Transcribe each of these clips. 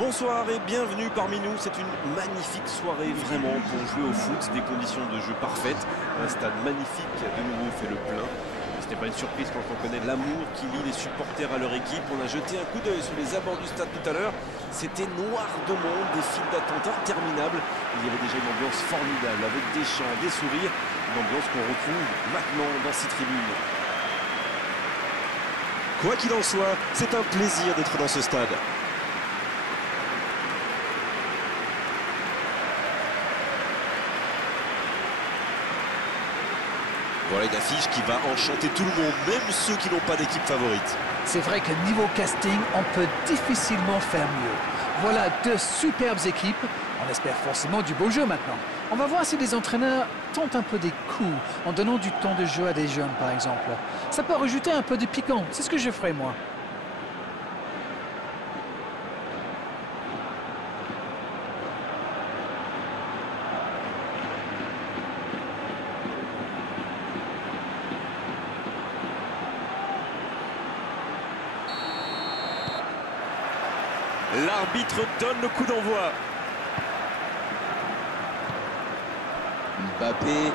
Bonsoir et bienvenue parmi nous. C'est une magnifique soirée vraiment pour jouer au foot, des conditions de jeu parfaites, un stade magnifique de nouveau fait le plein. Ce n'est pas une surprise quand on connaît l'amour qui lie les supporters à leur équipe. On a jeté un coup d'œil sur les abords du stade tout à l'heure. C'était noir de monde, des files d'attente interminables. Il y avait déjà une ambiance formidable avec des chants, des sourires, une ambiance qu'on retrouve maintenant dans ces tribunes. Quoi qu'il en soit, c'est un plaisir d'être dans ce stade. Voilà une affiche qui va enchanter tout le monde, même ceux qui n'ont pas d'équipe favorite. C'est vrai que niveau casting, on peut difficilement faire mieux. Voilà deux superbes équipes. On espère forcément du beau jeu maintenant. On va voir si les entraîneurs tentent un peu des coups en donnant du temps de jeu à des jeunes, par exemple. Ça peut rajouter un peu de piquant. C'est ce que je ferai, moi. L'arbitre donne le coup d'envoi. Mbappé.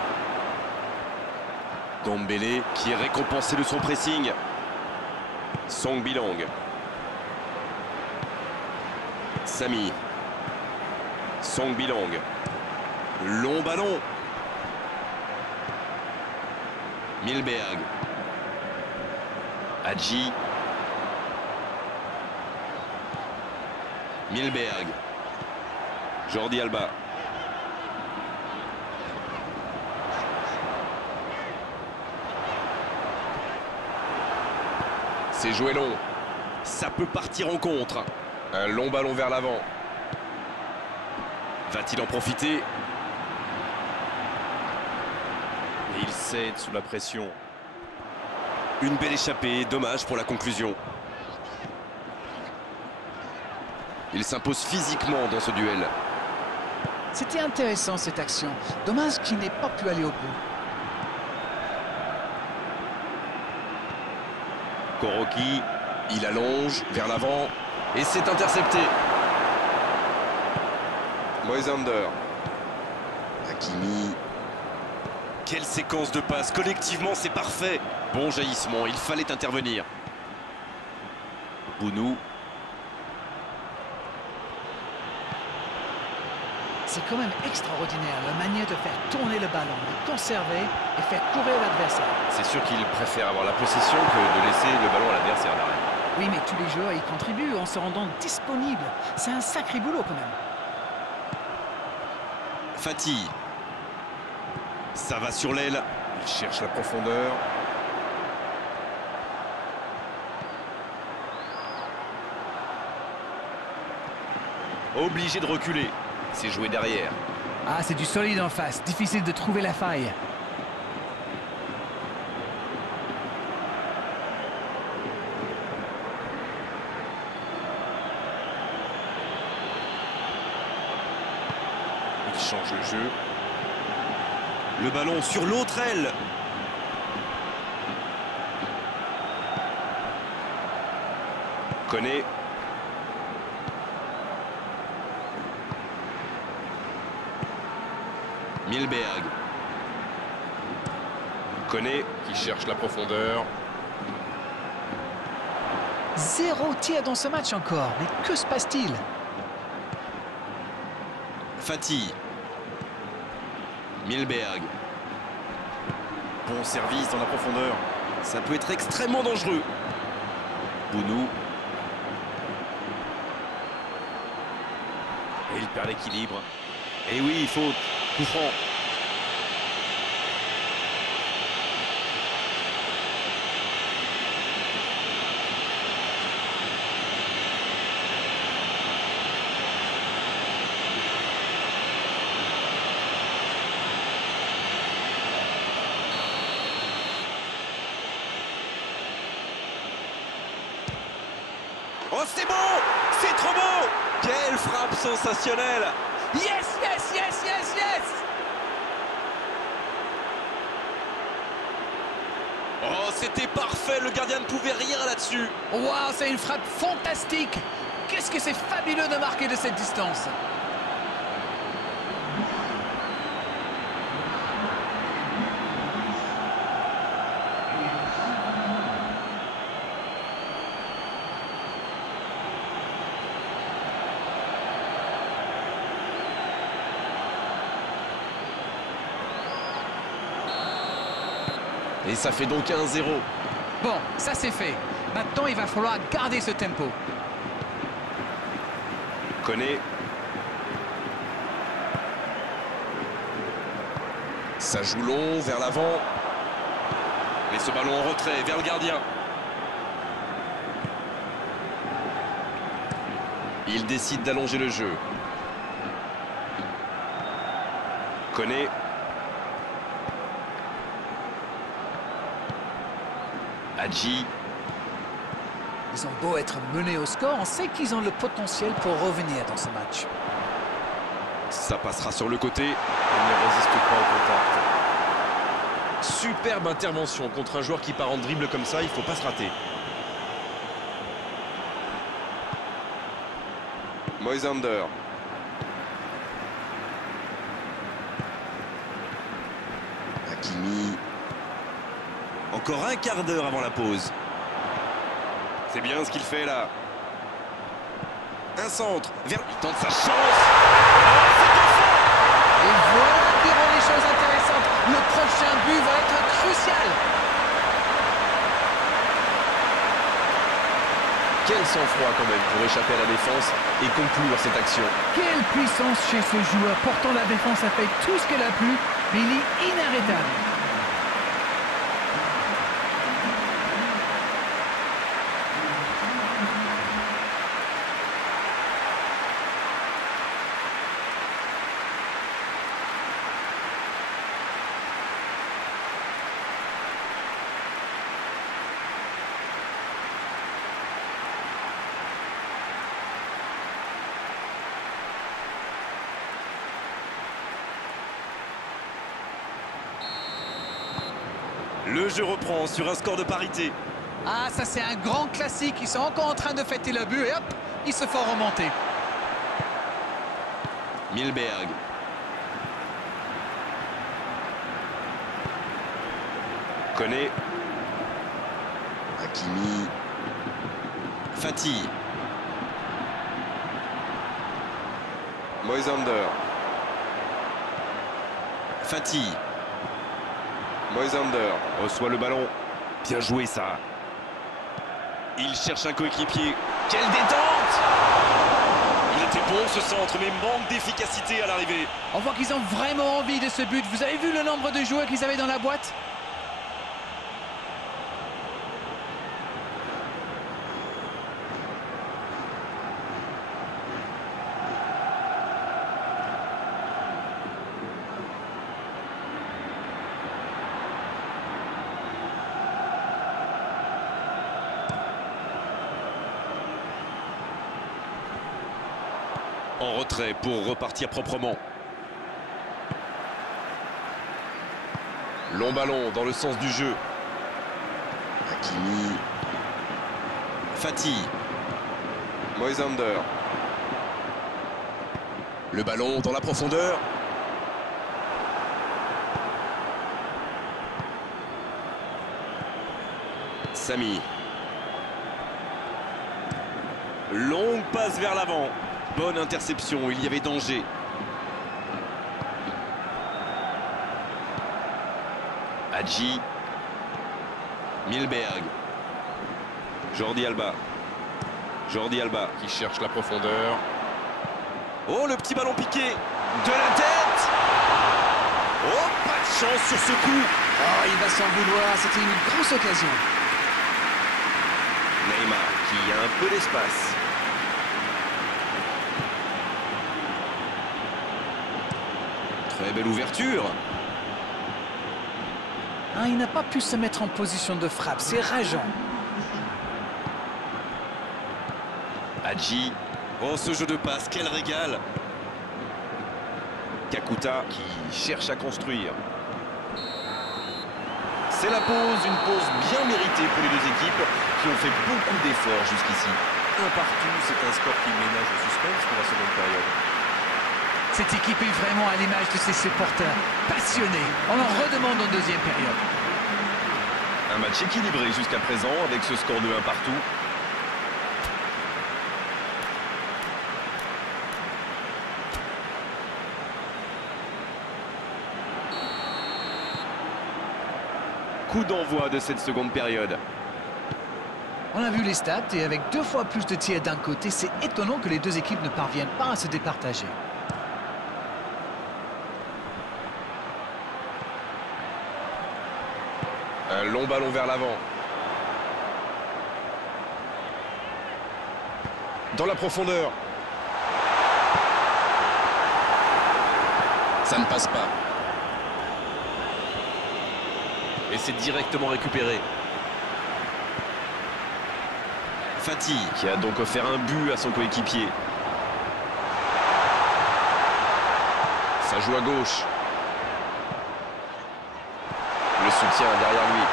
Dombélé qui est récompensé de son pressing. Song Bilong. Samy. Song Bilong. Long ballon. Milberg. Hadji. Milberg. Jordi Alba. C'est joué long. Ça peut partir en contre. Un long ballon vers l'avant. Va-t-il en profiter? Et il cède sous la pression. Une belle échappée, dommage pour la conclusion. Il s'impose physiquement dans ce duel. C'était intéressant cette action. Dommage qu'il n'ait pas pu aller au bout. Koroki, il allonge vers l'avant et c'est intercepté. Moisander. Hakimi. Quelle séquence de passes, collectivement c'est parfait. Bon jaillissement, il fallait intervenir. Bounou. C'est quand même extraordinaire la manière de faire tourner le ballon, de conserver et faire courir l'adversaire. C'est sûr qu'il préfère avoir la possession que de laisser le ballon à l'adversaire derrière. Oui, mais tous les joueurs y contribuent en se rendant disponibles. C'est un sacré boulot quand même. Fati. Ça va sur l'aile. Il cherche la profondeur. Obligé de reculer. C'est joué derrière. Ah, c'est du solide en face. Difficile de trouver la faille. Il change le jeu. Le ballon sur l'autre aile. Koné. Milberg. Koné qui cherche la profondeur. 0 tir dans ce match encore. Mais que se passe-t-il? Fati. Milberg. Bon service dans la profondeur. Ça peut être extrêmement dangereux. Bounou. Et il perd l'équilibre. Et oui, faute. Coup franc. Oh, c'est beau! C'est trop beau! Quelle frappe sensationnelle! Yes, yes, yes, yes, yes! Oh, c'était parfait, le gardien ne pouvait rien là-dessus. Waouh, c'est une frappe fantastique. qu'est-ce que c'est fabuleux de marquer de cette distance. Et ça fait donc 1-0. Bon, ça c'est fait. Maintenant, il va falloir garder ce tempo. Koné. Ça joue long vers l'avant. Mais ce ballon en retrait vers le gardien. Il décide d'allonger le jeu. Koné. Hadji. Ils ont beau être menés au score, on sait qu'ils ont le potentiel pour revenir dans ce match. Ça passera sur le côté. Il ne résiste pas au contact. Superbe intervention contre un joueur qui part en dribble comme ça, il ne faut pas se rater. Moisander. Hakimi. Encore un quart d'heure avant la pause. C'est bien ce qu'il fait là. Un centre. Il tente sa chance. Et voilà qui rend les choses intéressantes. Le prochain but va être crucial. Quel sang-froid quand même pour échapper à la défense et conclure cette action. Quelle puissance chez ce joueur. Pourtant, la défense a fait tout ce qu'elle a pu, mais il est inarrêtable. Le jeu reprend sur un score de parité. Ah, ça c'est un grand classique. Ils sont encore en train de fêter le but et hop, ils se font remonter. Milberg. Koné. Hakimi. Fati. Moisander. Fati. Moisander reçoit le ballon. Bien joué ça. Il cherche un coéquipier. Quelle détente! Il était bon ce centre, mais manque d'efficacité à l'arrivée. On voit qu'ils ont vraiment envie de ce but. Vous avez vu le nombre de joueurs qu'ils avaient dans la boîte? En retrait pour repartir proprement. Long ballon dans le sens du jeu. Hakimi. Fati. Moisander. Le ballon dans la profondeur. Samy. Longue passe vers l'avant. Bonne interception, il y avait danger. Hadji. Milberg. Jordi Alba. Jordi Alba qui cherche la profondeur. Oh, le petit ballon piqué. De la tête. Oh, pas de chance sur ce coup. Oh, il va s'en vouloir. C'était une grosse occasion. Neymar qui a un peu d'espace. Très belle ouverture. Ah, il n'a pas pu se mettre en position de frappe. C'est rageant. Hadji. Oh, ce jeu de passe, quel régal. Kakuta qui cherche à construire. C'est la pause, une pause bien méritée pour les deux équipes qui ont fait beaucoup d'efforts jusqu'ici. un partout. C'est un score qui ménage le suspense pour la seconde période. Cette équipe est vraiment à l'image de ses supporters, passionnés. On en redemande en deuxième période. Un match équilibré jusqu'à présent avec ce score de 1 partout. Coup d'envoi de cette seconde période. On a vu les stats et avec 2 fois plus de tirs d'un côté, c'est étonnant que les deux équipes ne parviennent pas à se départager. Un long ballon vers l'avant. Dans la profondeur. Ça ne passe pas. Et c'est directement récupéré. Fati qui a donc offert un but à son coéquipier. Ça joue à gauche. Le soutien derrière lui.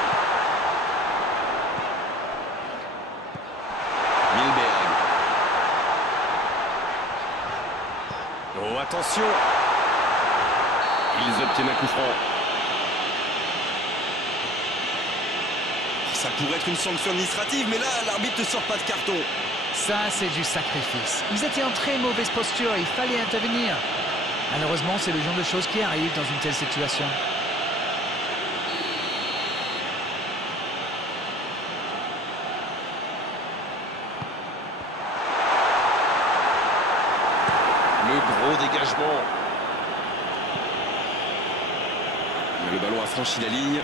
Milberg. Oh, attention! Ils obtiennent un coup franc. Ça pourrait être une sanction administrative, mais là, l'arbitre ne sort pas de carton. Ça, c'est du sacrifice. Ils étaient en très mauvaise posture, il fallait intervenir. Malheureusement, c'est le genre de choses qui arrivent dans une telle situation. Le gros dégagement. Mais le ballon a franchi la ligne.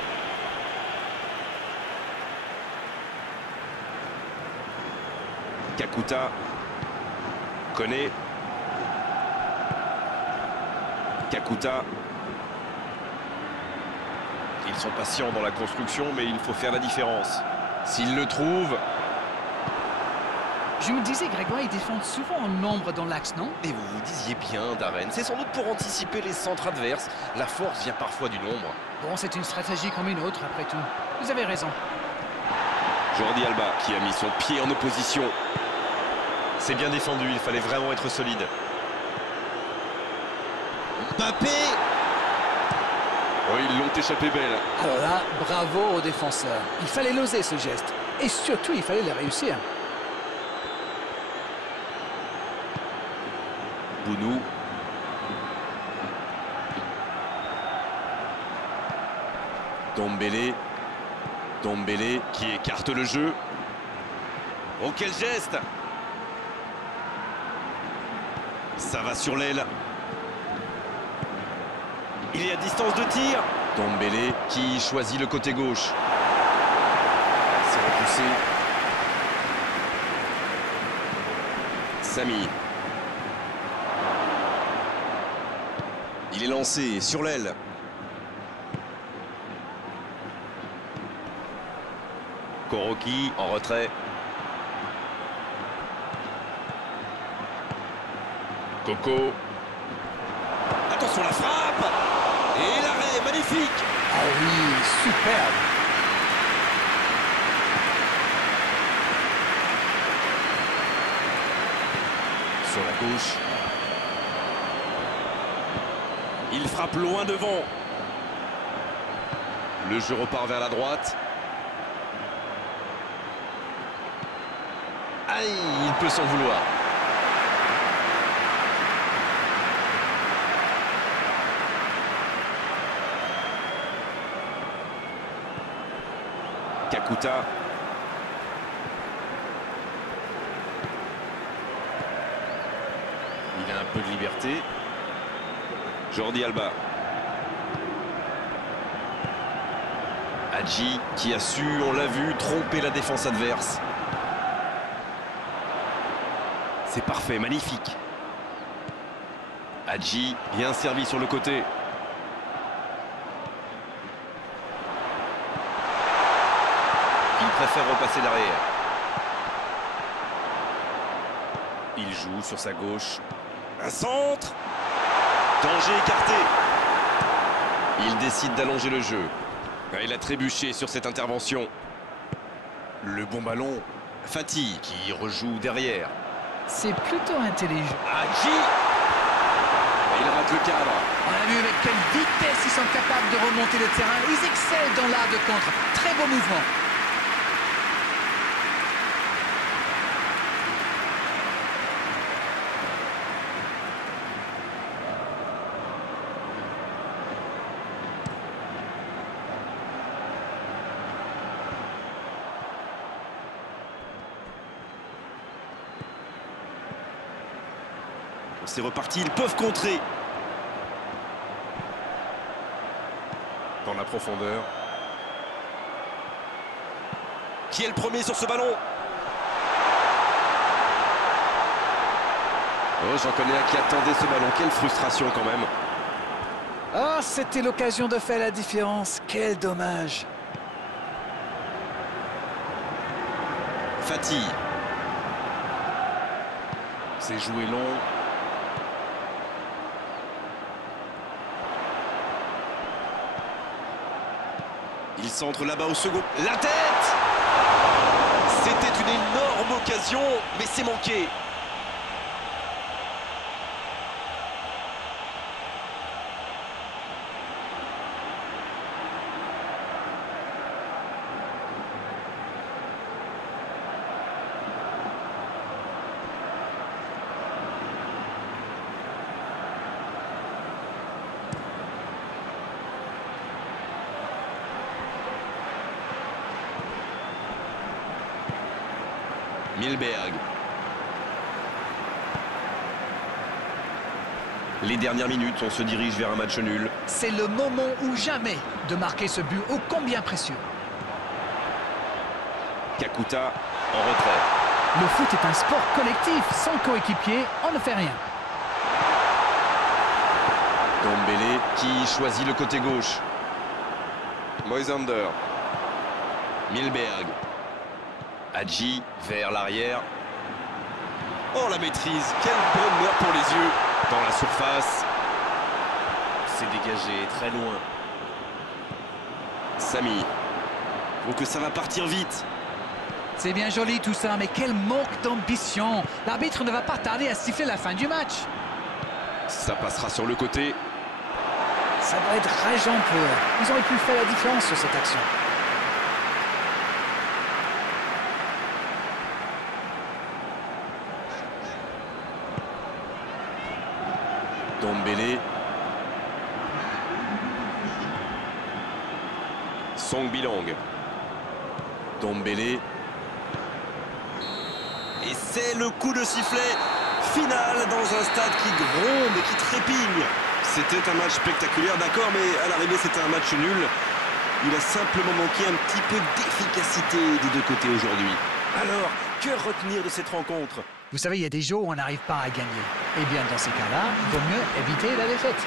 Kakuta. Connaît. Kakuta. Ils sont patients dans la construction, mais il faut faire la différence. S'ils le trouvent... Je me disais, Grégoire, ils défendent souvent en nombre dans l'axe, non? Et vous vous disiez bien, Darren, c'est sans doute pour anticiper les centres adverses. La force vient parfois du nombre. Bon, c'est une stratégie comme une autre, après tout. Vous avez raison. Jordi Alba qui a mis son pied en opposition. C'est bien défendu, il fallait vraiment être solide. Mbappé. Oh, ils l'ont échappé belle. Alors là, bravo aux défenseurs. Il fallait l'oser, ce geste. Et surtout, il fallait le réussir. Bounou. Dombélé. Dombélé qui écarte le jeu. Oh, quel geste! Ça va sur l'aile. Il est à distance de tir. Dombélé qui choisit le côté gauche. C'est repoussé. Samy. Il est lancé sur l'aile. Koroki en retrait. Coco. Attention la frappe. Et l'arrêt, magnifique. Ah oui, superbe. Sur la gauche. Il frappe loin devant. Le jeu repart vers la droite. Aïe, il peut s'en vouloir. Kakuta. Il a un peu de liberté. Jordi Alba. Hadji qui a su, on l'a vu, tromper la défense adverse. C'est parfait, magnifique. Hadji, bien servi sur le côté. Il préfère repasser derrière. Il joue sur sa gauche. Un centre. Danger écarté. Il décide d'allonger le jeu. Il a trébuché sur cette intervention. Le bon ballon Fati qui rejoue derrière. C'est plutôt intelligent. Hadji. Et il rate le cadre. On a vu avec quelle vitesse ils sont capables de remonter le terrain. Ils excellent dans l'art de contre. Très beau mouvement. C'est reparti, ils peuvent contrer. Dans la profondeur. Qui est le premier sur ce ballon? Oh, j'en connais un qui attendait ce ballon. Quelle frustration quand même. Ah, c'était l'occasion de faire la différence. Quel dommage. Fati. C'est joué long. Il centre là-bas au second. La tête! C'était une énorme occasion, mais c'est manqué. Milberg. Les dernières minutes, on se dirige vers un match nul. C'est le moment ou jamais de marquer ce but ô combien précieux. Kakuta en retrait. Le foot est un sport collectif. Sans coéquipier, on ne fait rien. Dombele qui choisit le côté gauche. Moisander. Milberg. Hadji vers l'arrière. Oh, la maîtrise. Quel bonheur pour les yeux. Dans la surface. C'est dégagé, très loin. Samy. Donc ça va partir vite. C'est bien joli tout ça, mais quel manque d'ambition. L'arbitre ne va pas tarder à siffler la fin du match. Ça passera sur le côté. Ça doit être rageant pour eux. Ils auraient pu faire la différence sur cette action. Dombele. Song Bilong. Dombele. Et c'est le coup de sifflet final dans un stade qui gronde et qui trépigne. C'était un match spectaculaire, d'accord, mais à l'arrivée c'était un match nul. Il a simplement manqué un petit peu d'efficacité des deux côtés aujourd'hui. Alors, que retenir de cette rencontre? Vous savez, il y a des jours où on n'arrive pas à gagner. Eh bien, dans ces cas-là, il vaut mieux éviter la défaite.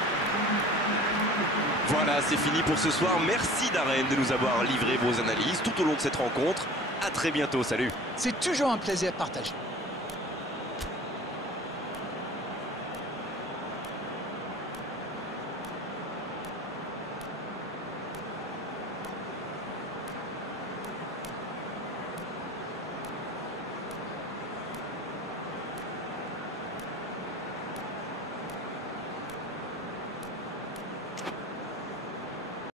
Voilà, c'est fini pour ce soir. Merci Darren de nous avoir livré vos analyses tout au long de cette rencontre. À très bientôt, salut. C'est toujours un plaisir partagé.